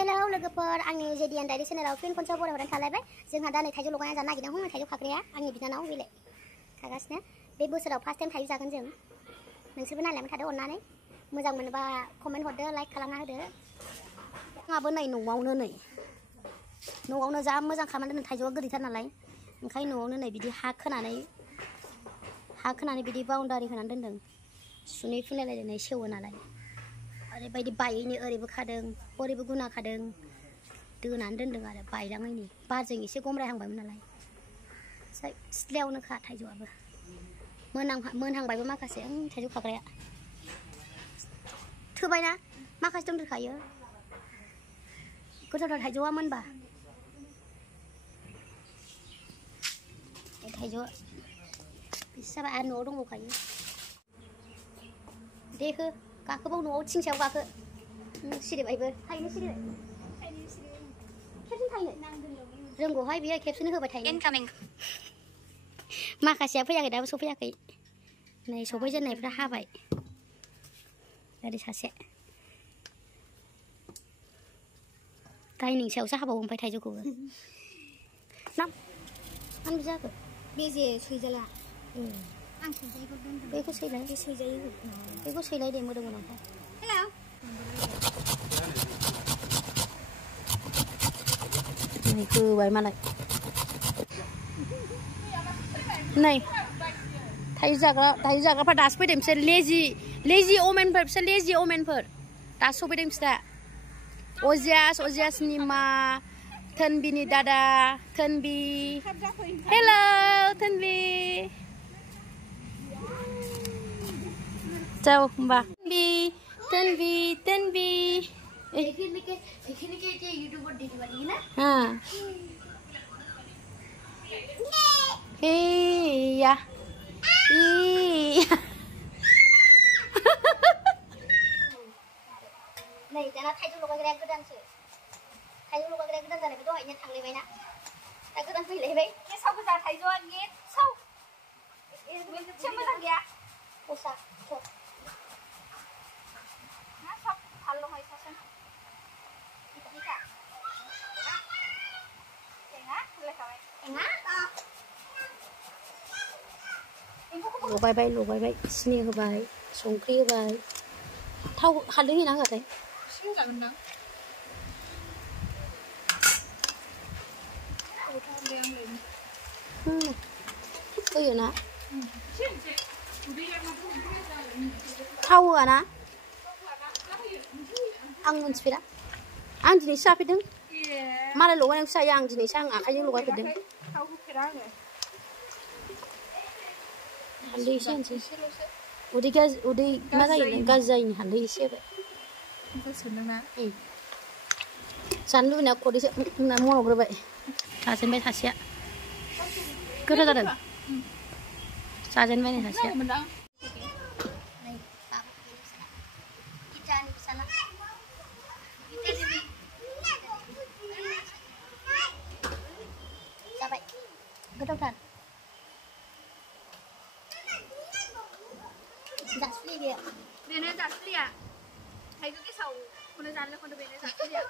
hello लोगोफोर आंनि जेडिएन diary चेनेलाव fin खनसे बरायहरनाय थालायबाय जोंहा दा नै थाइजौ लगायना जानो नागिरदों थाइजौ खाग्राया आंनि बिनानाव बेलाय खागासिनो बे बोसोराव फार्स्ट टाइम थाइजौ जागोन जों नोंसोरबो नायलांबाय थादो अननानै मोजां मोनोबा कमेन्ट हरदो लाइक खालामना होदो आंहाबो नै न'आवनो जा मोजां खालामना दोनदों थाइजौआ गोदैथार नालाय ओंखायनो न'आवनो नै बिदि हा खोनानै बिदि बाउन्डारि होनानै दोनदों सुनै फुनलायलायनाय सेवो नालाय ओरैबायदि बायैनो ओरैबो खादों ओरैबो गुना खादों दोनानै दोनदों आरो बायलाङैनि बारजों एसे गमरायहांबायमोन नालाय सिथ्लायावनोखा थाइजौआबो मोनहांबायबो माखासे थाइजौ खाग्राया थोबायना माखासे दोनखायो गोथावथार थाइजौआ मोनबा थाइजौआ बिसि जाबाय आरो न'आव दंबावखायो दे हो गाखोबाव न'आव थिं सायाव गाखो सिरिबायबो थाइनो सिरिबाय खेबसेनो थाइनो रोंगौहाय बियो खेबसेनो होबाय थायो इनकामिं माखासेया फैयाखै दाबो सफैयाखै नै सफैजेननायफ्रा हाबाय ओरै सासे डाइनिं सायावसो हाबावो ओमफ्राय थाइजौखौबो नाम मानो जाखो बेजे सैजाला आं सैजायैखौ दोनदों बेखौ सैलाय बे सैजायै बेखौ सैलाय दे मोदोम मोनावहाय हेलौ नै होबाय मालाय नै थाइजौ जाग्राफ्रा दासो फैदों बिसोर लेजि अमेनफोर दासो सफैदों बिस्रा अजियासनि मा थोनबिनि दादा थोनबि हेलौ थोनबि जाओ होमबा तन्वी यूट्यूबर देखने वाली है ना हाँ हे या नै दाना थाइजौ लगायग्राया गोदानसो थाइजौ लगायग्राया गोदान जानायखौ दहायनो थांलायबायना दा गोदान फैलायबाय गेसाव गोजा थाइजौआ गेसाव एसे मोजां गैया गसा लगायबाय सिनि होबाय संख्रि होबाय थाव हालदै होना होआखै होयो ना थाव होआ ना आं मोनथिफेरा आं दिनैसो जाफेरदों मालाय लगायनायखौसो जायो आं दिनैसो आं आखाइजों लगायफेरदों हालदै एसे होनोसै उदै मा जायो गाज्रि जायिनि हालदै एसे होबाय जानो लुबैनाया खदैसो मन'ग्रोबाय जाजेनबाय सासेया गोथाव जादों जाजेनबाय नै सासेया जाबाय गोथावथार जासुलि बेनो जासुलिया थाइजौ गेसावखौनो जानो खनदो बेनो जासुलिया